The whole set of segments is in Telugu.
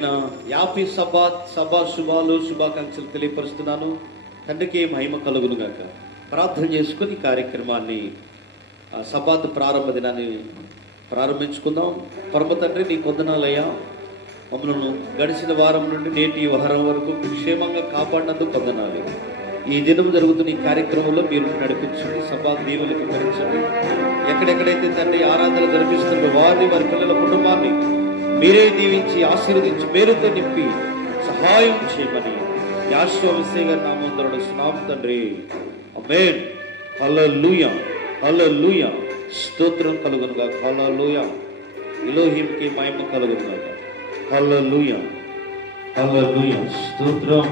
ఘనమైన యాపీ సభా శుభాకాంక్షలు తెలియపరుస్తున్నాను. తండ్రికి మహిమ కలుగును గాక. ప్రార్థన చేసుకుని కార్యక్రమాన్ని సబాత్ ప్రారంభ దినాన్ని ప్రారంభించుకుందాం. పరమ తండ్రి, నీ వందనాలయ్యా. మమ్మల్ని గడిచిన వారం నుండి నేటి వారం వరకు క్షేమంగా కాపాడినందుకు వందనాలు. ఈ దినం జరుగుతున్న ఈ కార్యక్రమంలో మీరు నడిపించండి, సభా దీవులకు భరించండి. ఎక్కడెక్కడైతే తండ్రి ఆరాధన జరిపిస్తున్న వారి పిల్లల కుటుంబాన్ని మీరే దీవించి ఆశీర్వదించి మేలుతో నింపి సహాయం చేయమని యాషోవా మెస్సీయ గారి నామములో నడుస్తున్నాం తండ్రి. ఆమేన్. హల్లెలూయా, హల్లెలూయా. స్తోత్రం కలుగును గాక. హల్లెలూయా. ఎలోహింకి మహిమ కలుగును గాక. హల్లెలూయా, హల్లెలూయా. స్తోత్రం.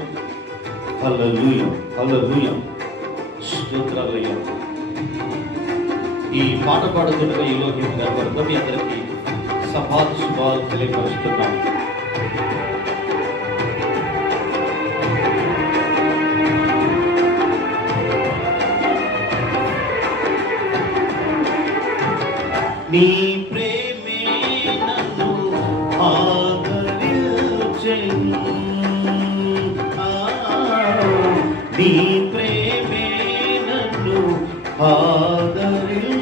హల్లెలూయా, హల్లెలూయా. స్తోత్రాలయ్యా. ఈ పాట పాడుతున్న ఎలోహిం గారి వరకు మీ అందరికీ సభాత్ శుభాలు తెలియపరుస్తున్నాం. నీ ప్రేమే నన్ను ఆదరించెను, నీ ప్రేమే నన్ను ఆదరించెను.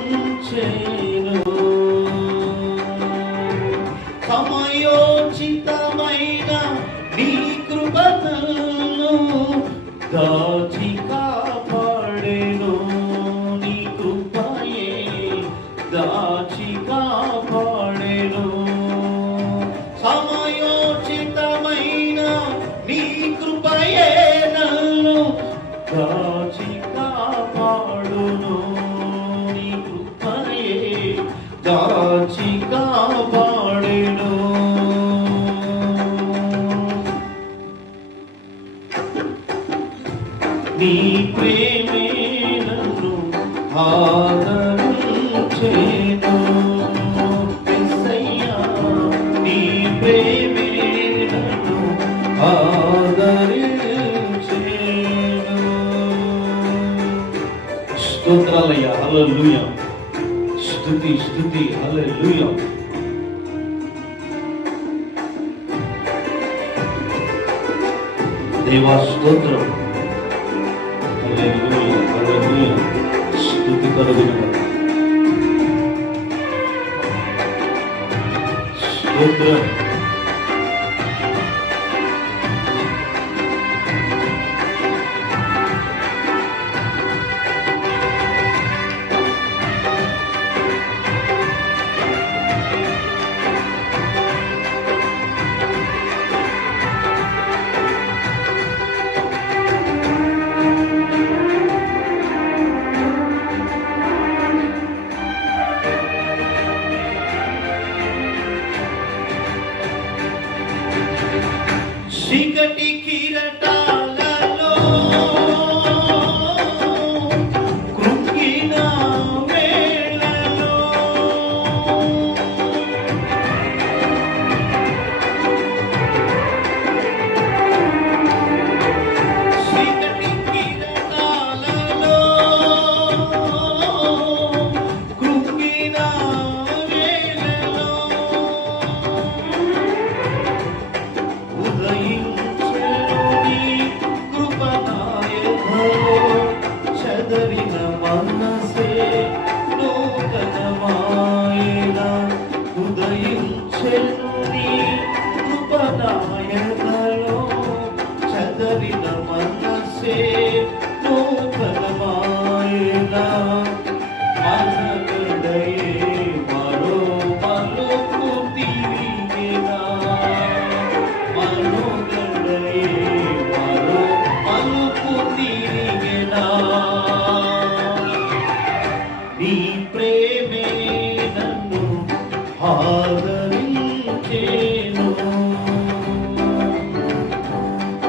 సమయోచితమైన నీ కృపను దాచి కాపాడెను, నీ కృపయే దాచి కాపాడెను. సమయోచితమైన నీ కృపయే నన్ను దాచి కాపాడును, నీ కృపయే దాచి కాపాడెను. నీ ప్రేమే నన్ను ఆదరించెను, యేసయ్యా. నీ ప్రేమే నన్ను ఆదరించెను. స్తోత్రాలయ్యా. హల్లెలూయా. స్తుతి స్తుతి. హల్లెలూయా. దేవా స్తోత్రం. హల్లెలూయా, హల్లెలూయా. స్తుతి కలుగును గాక. స్తోత్రం. చీకటి కిరటాలలో కృంగిన వేళలో చీకటి కిరటాలలో కృంగిన వేళలో చదరిన మనసే నూతనమాయన ఉదయించెను నీ కృపణాయనలో. చదరిన మనసే నూతనమాయన మనగడయే మరో మలుపు తిరిగినా, మనగడయే మరో మలుపు తిరిగినా. నీ ప్రేమే నన్ను ఆదరించెను,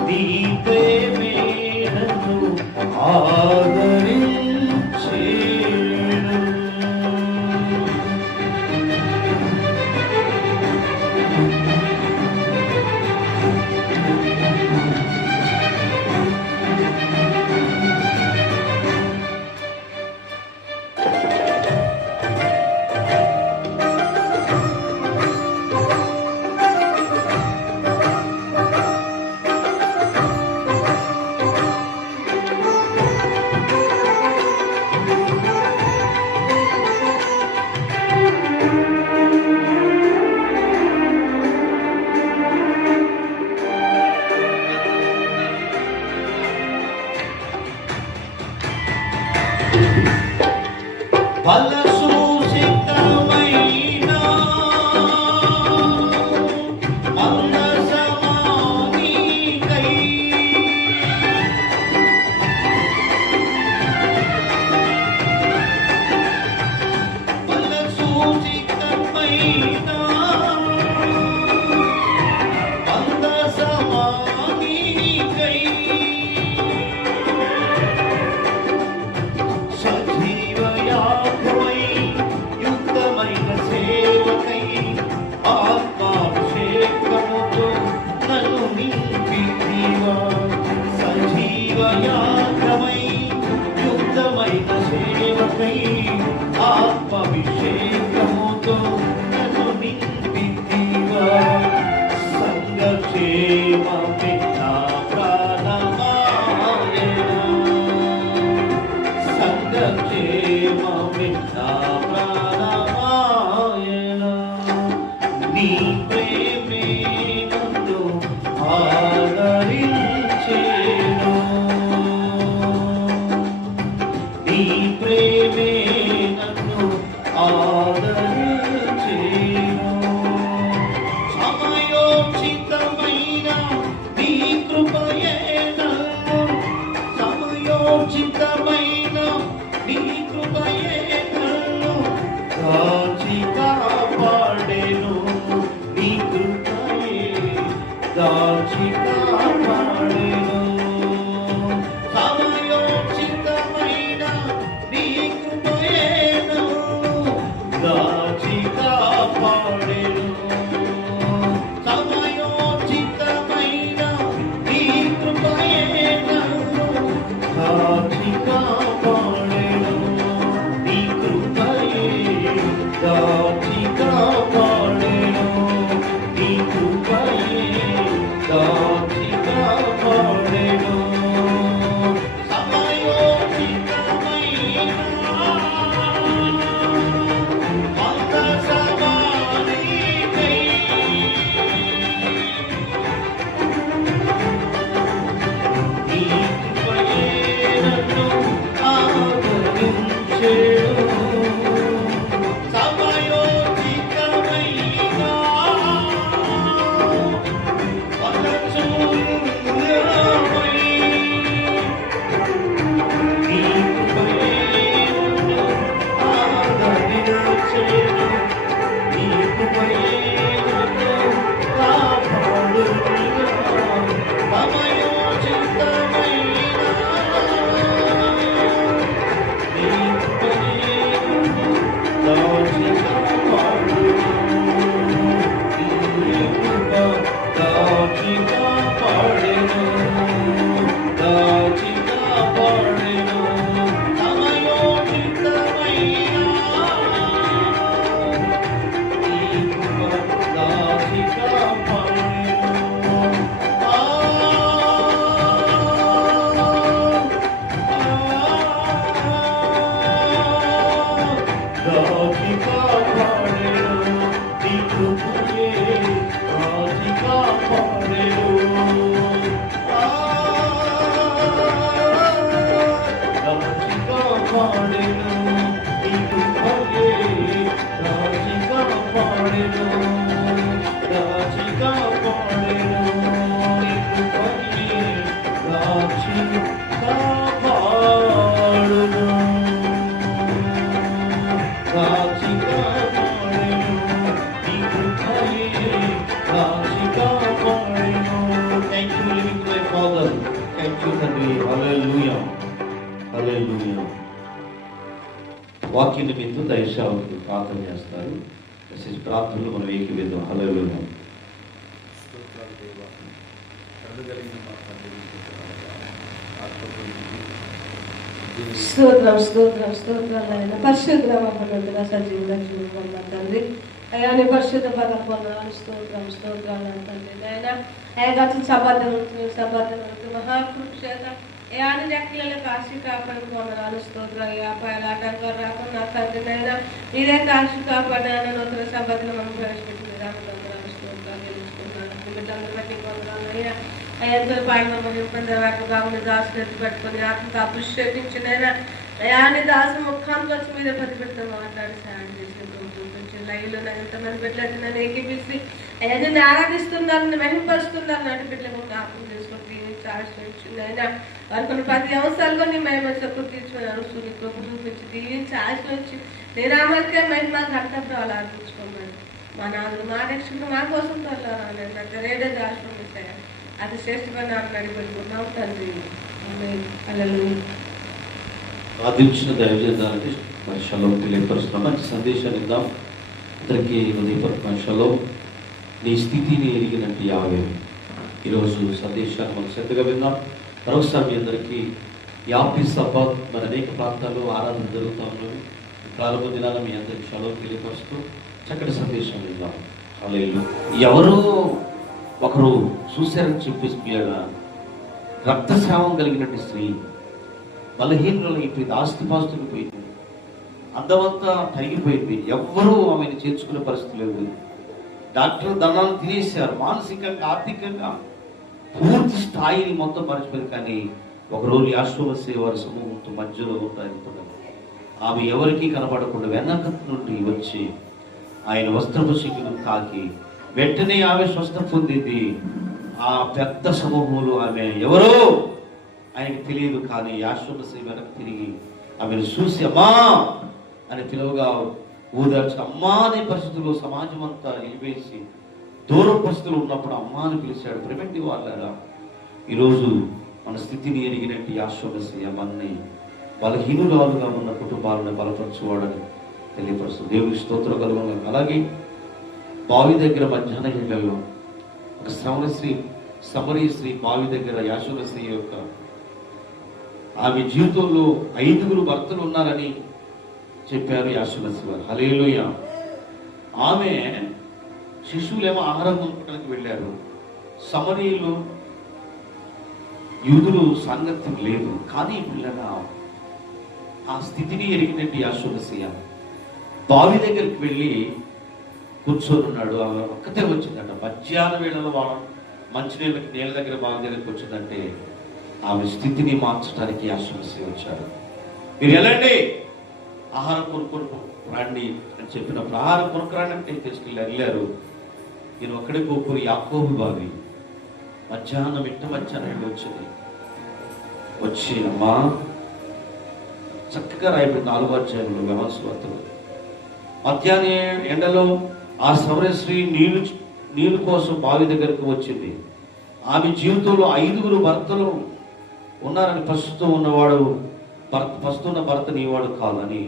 నీ ప్రేమే నన్ను ఆదరించెను. నీ ప్రేమే నన్ను ఆదరించేను, నీ ప్రేమే నన్ను ఆదరించేను. సమయోచితమైన నీ కృపయే నన్ను, సమయోచితమైన నీ కృపయే నన్ను కాచి కాపాడెను, నీ కృపయే కాచి కాపాడెను. సమయోచితమైన నీ కృపయే నన్ను కాచి కాపాడెను, సమయోచితమైన నీ కృపయే నన్ను కాచి కాపాడెను, నీ కృపయే కాచి కాపాడెను, నీ కృపయే కాచి కాపాడెను. సమయోచితమైన అంత సమాధికై నీ కృపయే నన్ను ఆదరించెను. సమయోచితమైన వదచూపులపై నీ కృపయే నన్ను ఆదరించెను, నీ కృపయే నన్ను కాపాడును. సమయోచితమైన నీ కృపయే నన్ను కాచి కాపాడును, నీ కృప కాచి కాపాడెను, కాచి కాపాడెను. సమయోచితమైన నీ కృప కాచి కాపాడెను. కాచి కాపాడెను, నీ కృపయే కాచి కాపాడెను. కాచి కాపాడెను, నీ కృపయే కాచి కాపాడెను, కాచి కాపాడెను, నీ కృపయే కాచి కాపాడును, కాచి కాపాడెను, నీ కృపయే కాచి కాపాడెను. Thank you, living my Father. Thank you, తండ్రి. హల్లెలూయా, హల్లెలూయా. వాక్య నిమిత్తం దయచేసి ప్రార్థన చేస్తారు. మెసేజ్ ప్రార్థనలు మనం ఏకీవేద్దాం. హల్లెలూయా. స్తోత్రాలు దేవా, కరుణగలిగిన మా తండ్రి, ఆత్మకు స్తోత్రం స్తోత్రం స్తోత్రాలు ఆయన పరిశుద్ధ మహోన్నతుడ సజీవుడ జీవన తండ్రి అయ్యా నీ పరిశుద్ధ పదపొందాలు స్తోత్రం స్తోత్రాలు తండ్రి ఆయన అయ్యా గచ్చిన సబద్ధం మహాకృషేత అయ్యాని రెక్కలలో కాశీ కాపాడి పొందనాలు స్తోత్రం అయ్యా పైన ఆటంకాలు రాకుండా తండ్రి అయినా మీరే కాశీ కాపాడిన నూతన సబద్ధం మనం ప్రవేశపెట్టింది రామతంత్రాలు స్తోత్రాలు తెలుసుకుంటున్నాను బిడ్డలను బట్టి పొందనాలు అయ్యా అయ్యంతో పాడిన మహిళ దాసు ఎత్తి పెట్టుకుని ఆత్మతో అభిషేకించినైనా అయాని దాసు ముఖానికి వచ్చి మీద ప్రతిపెడుతూ మాట్లాడి సాయం చేసి చూపించి లైవ్లో ఎంతమంది బిడ్డలు నన్ను ఏకీపిసి అయ్యాన్ని ఆరాధిస్తున్నారు, మహింపరుస్తున్నారు, నాటి బిడ్డలకు జ్ఞాపకం చేసుకొని దీనికి ఆశ్రయించింది అయినా వారికి కొన్ని 10 అంశాలుగా నీ మహిమ చెప్పు తీర్చుకున్నారు సూర్య కృప చూపించి దీవించి ఆశ్రయించి నేరామరికే మహిమ ఘంటప్పుడు అలా అర్పించుకున్నాను. మా నాదులు మా రక్షకుడు మా కోసం తొలరాను నాకు రేడగా ఆశ్రమిస్తాయా అది శ్రేష్టమైన నడిపెట్టుకున్నాం తండ్రి. ఆదించిన దైవజనానికి మరి షలోం తెలియపరుస్తున్నాం. మంచి సందేశాన్ని ఇద్దాం అందరికీ. హృదయపూర్వక షలోం. నీ స్థితిని ఎరిగినట్టు యావే. ఈరోజు సందేశాన్ని మనం శ్రద్ధగా విందాం. మరొకసారి మీ అందరికీ యాపీ సబ్బాత్ మరి అనేక ప్రాంతాల్లో ఆరాధన జరుగుతూ ఉన్నవి. ప్రారంభ దినాలను మీ అందరికీ షలోం తెలియపరుస్తూ చక్కటి సందేశం విందాం. హల్లెలూయా. ఎవరో ఒకరు చూశారని చెప్పేసి రక్తస్రావం కలిగినట్టు స్త్రీ బలహీనలు అయిపోయింది, ఆస్తిపాస్తులు పోయింది, అందమంతా తరిగిపోయింది, ఎవ్వరూ ఆమెను చేర్చుకునే పరిస్థితి లేదు. డాక్టర్ దండాన్ని తినేశారు, మానసికంగా ఆర్థికంగా పూర్తి స్థాయిని మొత్తం మర్చిపోయారు. కానీ ఒకరోజు యాషోమసీ వారి సమూహంతో మధ్యలో ఉంటారు. ఆమె ఎవరికీ కనపడకుండా వెనక నుండి వచ్చి ఆయన వస్త్రపు శిఖరం తాకి వెంటనే ఆమె స్వస్థ పొందింది. ఆ పెద్ద సమూహంలో ఆమె ఎవరో ఆయనకి తెలియదు. కానీ యాషోమసీ వెనక్కి తిరిగి ఆమెను చూసి అమ్మా అని పిలువగా ఊదార్చి అమ్మా అనే పరిస్థితుల్లో సమాజం అంతా నిలిపేసి దూర పరిస్థితులు ఉన్నప్పుడు అమ్మా అని పిలిచాడు. ప్రివెంటివ్ వాళ్ళారా, ఈరోజు మన స్థితిని ఎరిగినట్టు యాషోమసీ మనని బలహీనురాలుగా ఉన్న కుటుంబాలను బలపరచువాడని తెలియపరుస్తుంది. దేవుడి స్తోత్రం కలుగును. అలాగే బావి దగ్గర మధ్యాహ్న వేళల్లో ఒక సమరీ స్త్రీ బావి దగ్గర యాషోమసీ యొక్క ఆమె జీవితంలో 5 భర్తలు ఉన్నారని చెప్పారు యాషోమసీ వారు. హల్లెలూయా. ఆమె శిశువులేమో ఆహారం కొనుక్కోవడానికి వెళ్ళారు. సమరీయులు యూదులు సంగతి లేదు. కానీ పిల్లగా ఆ స్థితిని ఎరిగినట్టు యాషోమసీ బావి దగ్గరికి వెళ్ళి కూర్చొని ఉన్నాడు. ఆమె ఒక్కతే వచ్చిందంట. మధ్యాహ్న వేళలో నీళ్ళ దగ్గర బావి దగ్గరికి వచ్చిందంటే ఆమె స్థితిని మార్చడానికి యాషోమసీ వచ్చాడు. మీరు వెళ్ళండి ఆహారం కొనుక్కొని రండి అని చెప్పినప్పుడు ఆహారం కొనుక్కురాండి అంటే వెళ్ళారు. నేను ఒక్కడే కోకూరు యాకోబు బావి మధ్యాహ్నం మధ్యాహ్నం వచ్చింది. వచ్చి అమ్మా చక్కగా రాయబడి 4వ అధ్యాయంలో యోహాను సువార్తలో మధ్యాహ్నం ఎండలో ఆ సమరస్త్రీ నీళ్ళు కోసం బావి దగ్గరకు వచ్చింది. ఆమె జీవితంలో 5 భర్తలు ఉన్నారని ప్రస్తున్న భర్త నీవాడు కాదని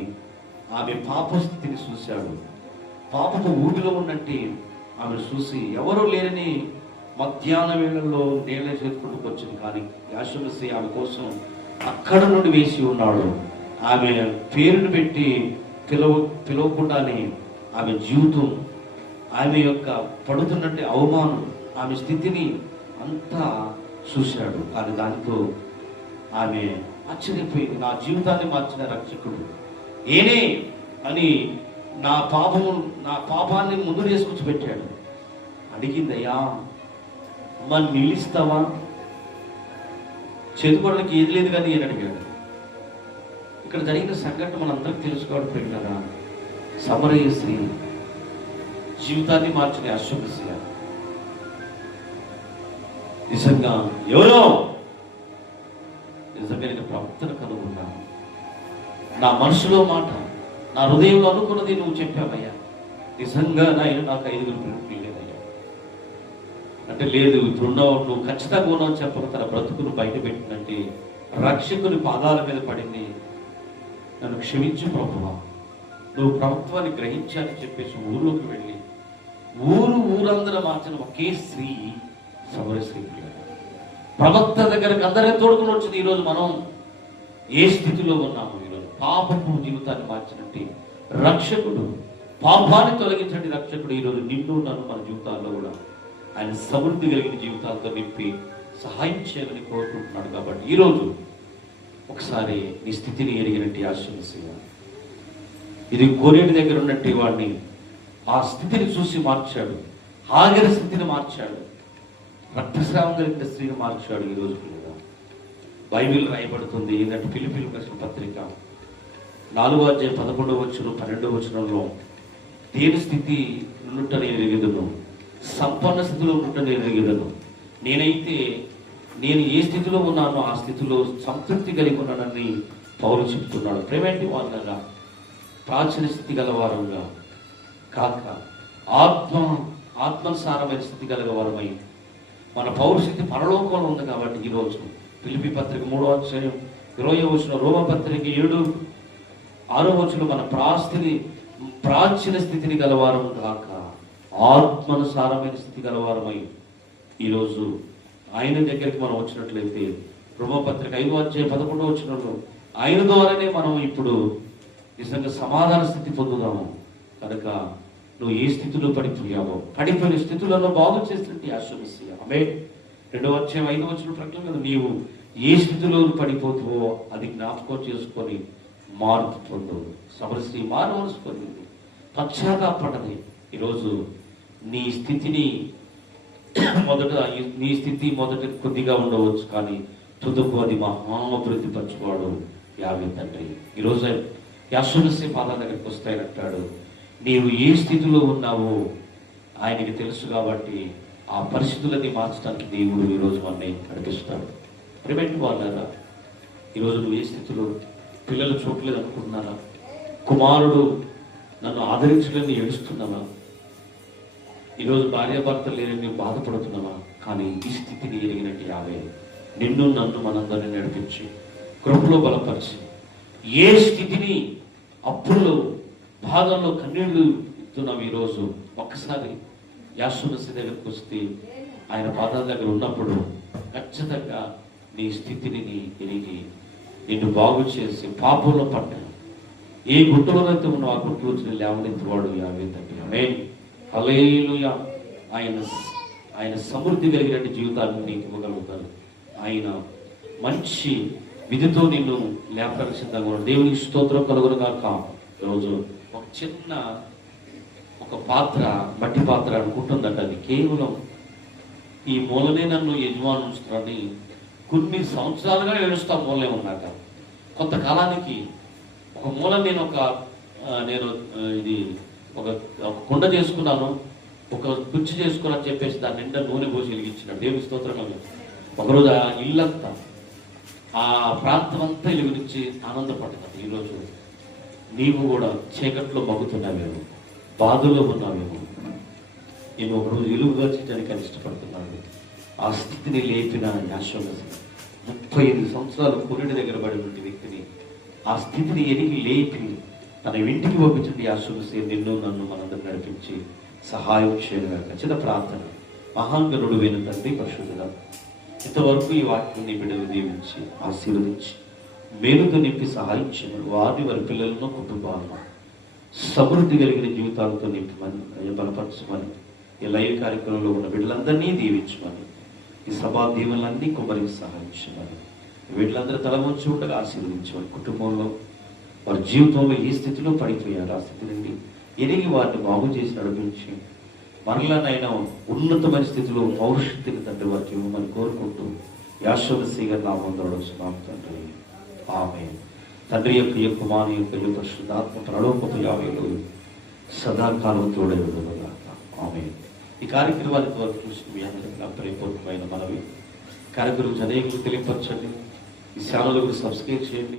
ఆమె పాప స్థితిని చూశాడు. పాపపు ఊబిలో ఉన్నట్టు ఆమె చూసి ఎవరూ లేరని మధ్యాహ్న వేళల్లో నీళ్ళ చేతుకుంటూ వచ్చింది. కానీ యాషోమసీ ఆమె కోసం అక్కడ నుండి వేసి ఉన్నాడు. ఆమె పేరును పెట్టి పిలవకుండానే ఆమె జీవితం, ఆమె యొక్క పడుతున్నట్టు అవమానం, ఆమె స్థితిని అంతా చూశాడు. కానీ దానితో ఆమె ఆశ్చర్యపోయింది. నా జీవితాన్ని మార్చిన రక్షకుడు ఏనే అని నా పాపాన్ని ముందు వేసుకొచ్చి పెట్టాడు. అడిగిందయ్యా అమ్మ నిలుస్తావా, చేతుకోవడానికి ఏది లేదు కానీ అని అడిగాడు. ఇక్కడ జరిగిన సంఘటన మనందరికీ తెలుసుకోవడం పెట్టినరా. సమరయ స్త్రీ జీవితాన్ని మార్చిన యాషోమసీ నిజంగా ఎవరో నిజంగా నేను ప్రవర్తన కనుగొన్నాను. నా మనసులో మాట, నా హృదయంలో అనుకున్నది నువ్వు చెప్పావయ్యా. నిజంగా నాయన నాకు 5 పిల్లలు లేదయ్యా అంటే లేదు. ఇప్పుడున్నావు నువ్వు ఖచ్చితంగా ఉన్నావు చెప్పక తన బ్రతుకును బయట పెట్టినట్టు రక్షకుని పాదాల మీద పడింది. నన్ను క్షమించు ప్రభువా, నువ్వు ప్రభుత్వాన్ని గ్రహించాలని చెప్పేసి ఊళ్ళోకి వెళ్ళి ఊరందరూ మార్చిన ఒకే స్త్రీ సమరయ స్త్రీ. ప్రవక్త దగ్గరకు అందరే తోడుకుని వచ్చింది. ఈరోజు మనం ఏ స్థితిలో ఉన్నాము? ఈరోజు పాపపు జీవితాన్ని మార్చినట్టు రక్షకుడు, పాపాన్ని తొలగించండి రక్షకుడు ఈరోజు నిన్ను నన్ను మన జీవితాల్లో కూడా ఆయన సమృద్ధి కలిగిన జీవితాలతో నింపి సహాయం చేయాలని కోరుకుంటున్నాడు. కాబట్టి ఈరోజు ఒకసారి నీ స్థితిని ఎరిగినట్టు యాషోమసీ ఇది కోనేటి దగ్గర ఉన్నట్టు వాడిని ఆ స్థితిని చూసి మార్చాడు. ఆగర స్థితిని మార్చాడు. రక్తస్రావం కలిగిన స్త్రీని మార్చాడు. ఈరోజు బైబిల్ రాయబడుతుంది ఏంటంటే ఫిలిప్పీయులకు రాసిన పత్రిక 4వ అధ్యాయం 11వ వచనం 12వ వచనంలో దేని స్థితి నుండుట నేను ఎరిగెదను, సంపన్న స్థితిలో ఉండుట నేను ఎరిగెదను. నేను ఏ స్థితిలో ఉన్నానో ఆ స్థితిలో సంతృప్తి కలిగి ఉన్నానని పౌలు చెప్తున్నాడు. ప్రేమేంటి వాళ్ళగా ప్రాచీన స్థితి గలవారంగా కాక ఆత్మసారమైన స్థితి గలవారమై మన పౌరుషితి పరలోకంలో ఉంది. కాబట్టి ఈరోజు ఫిలిప్పీ పత్రిక 3వ అధ్యాయం 20వ వచనం, రోమా పత్రిక 7:6వ వచనం మన ప్రాచీన స్థితిని గలవారం కాక ఆత్మనుసారమైన స్థితి గలవారమై ఈరోజు ఆయన దగ్గరికి మనం వచ్చినట్లయితే రోమా పత్రిక 5వ అధ్యాయం 11వ వచనంలో ఆయన ద్వారానే మనం ఇప్పుడు నిజంగా సమాధాన స్థితి పొందుదాము. కనుక నువ్వు ఏ స్థితిలో పడిపోయిన స్థితులలో బాగు చేస్తుంటే యాషోమసీ ఆమె 2వ అధ్యాయం 5వ వచనం ప్రకటన కదా, నీవు ఏ స్థితిలో పడిపోతావో అది జ్ఞాపకం చేసుకొని మార్పు పొందు. సమరస్త్రీ మారు మనసు పొందింది, పశ్చాత్తాపడ్డది. ఈరోజు నీ స్థితిని నీ స్థితి మొదట కొద్దిగా ఉండవచ్చు, కానీ తుదకు అది మహాభివృద్ధి పరచువాడు యావే తండ్రి. ఈరోజు యాషోబు పాదాల దగ్గరికి వస్తాయనంటాడు, నీవు ఏ స్థితిలో ఉన్నావో ఆయనకి తెలుసు కాబట్టి ఆ పరిస్థితులని మార్చడానికి దేవుడు ఈరోజు మనల్ని నడిపిస్తాడు. ప్రిమెంట్ వాళ్ళారా, ఈరోజు నువ్వు ఏ స్థితిలో, పిల్లలు చూడలేదు అనుకుంటున్నారా, కుమారుడు నన్ను ఆదరించలేని ఏడుస్తున్నావా, ఈరోజు భార్యాభర్తలు లేని బాధపడుతున్నావా, కానీ ఈ స్థితిని ఎరిగినట్టు యావే నిన్ను నన్ను మనందరినీ నడిపించి కృపలో బలపరిచి ఏ స్థితిని అప్పుల్లో బాధల్లో కన్నీళ్లు ఇస్తున్నావు ఈరోజు ఒక్కసారి యాషోబు దగ్గరకు వస్తే ఆయన పాదాల దగ్గర ఉన్నప్పుడు ఖచ్చితంగా నీ స్థితిని ఎరిగి నిన్ను బాగు చేసి పాపంలో పడ్డాను ఏ గుట్టలోనైతే ఉన్నావు ఆ గుట్టలో లేవనెత్తువాడు యావే తండ్రి. ఆమేన్, హల్లెలూయా. ఆయన సమృద్ధి కలిగిన జీవితాన్ని నీకు ఇవ్వగలుగుతారు. ఆయన మంచి విధితో నిన్ను లేపడానికి సిద్ధంగా ఉన్నాడు. దేవునికి స్తోత్రం కలుగునుగాక. రోజు ఒక చిన్న పాత్ర, మట్టి పాత్ర అనుకుంటుందంట, అది కేవలం ఈ మూలనే నన్ను యజమాని ఉంచుతారని కొన్ని సంవత్సరాలుగా ఏడుస్తా మూలనే ఉన్నాక కొంతకాలానికి ఒక మూల నేను ఇది ఒక కుండ చేసుకున్నాను, ఒక కుర్చీ చేసుకున్నాను చెప్పేసి దాని నిండా నూనె పోసి వెలిగించినాడు. దేవుని స్తోత్రంగా ఒకరోజు ఆ ఇల్లంతా, ఆ ప్రాంతం అంతా వెలుగునిచ్చి ఆనందపడుతున్నాడు. ఈరోజు నీవు కూడా చీకట్లో మగ్గుతున్నావేమో, బాధలో ఉన్నావేమో, నేను ఒకరోజు వెలుగుగా చేయడానికి ఇష్టపడుతున్నాను. ఆ స్థితిని లేపిన యాషోబు 35 సంవత్సరాలు కూలిడి దగ్గర పడి ఉన్న వ్యక్తిని ఆ స్థితిని ఎరిగి లేపి తన ఇంటికి పంపించండి. యాషోబు నిన్ను నన్ను మనందరూ నడిపించి సహాయం చేయగలగా. చిన్న ప్రార్థన. మహాంగరుడు అయిన తండ్రి పరిశుద్ధుడా, ఇంతవరకు ఈ వాక్యం నీ బిడ్డలు దీవించి ఆశీర్వదించి మేలుతో నింపి సహాయం చేయమని వారిని వారి పిల్లలను కుటుంబాలను సమృద్ధి కలిగిన జీవితాలతో నింపమని బలపరచమని ఈ లైవ్ కార్యక్రమంలో ఉన్న బిడ్డలందరినీ దీవించమని ఈ సభా దీవెనలన్నీ కుమ్మరికి సహాయం చేయమని వీళ్ళందరూ తల వంచి ఉండగా ఆశీర్వదించమని కుటుంబంలో వారి జీవితంలో ఏ స్థితిలో పడిపోయారు ఆ స్థితి నుండి ఎరిగి వారిని బాగు చేసి నడిపించి మరలనైనా ఉన్నతమైన స్థితిలో పౌరుషత్తిని తండ్రి వారికి ఇవ్వమని కోరుకుంటూ యాషోబు గారి నామంలో తండ్రి ఆమేన్. తండ్రి యొక్క కుమారుని యొక్క పరిశుద్ధాత్మ ప్రలోభపు యావేలు సదాకాలం తోడేవాడు. ఆమేన్. ఈ కార్యక్రమానికి వరకు చూసి మీ అందరికీ పరిపూర్ణమైన మనవి. కార్యక్రమం అనేకులు తెలియపరచండి. ఈ ఛానల్ కూడా సబ్స్క్రైబ్ చేయండి.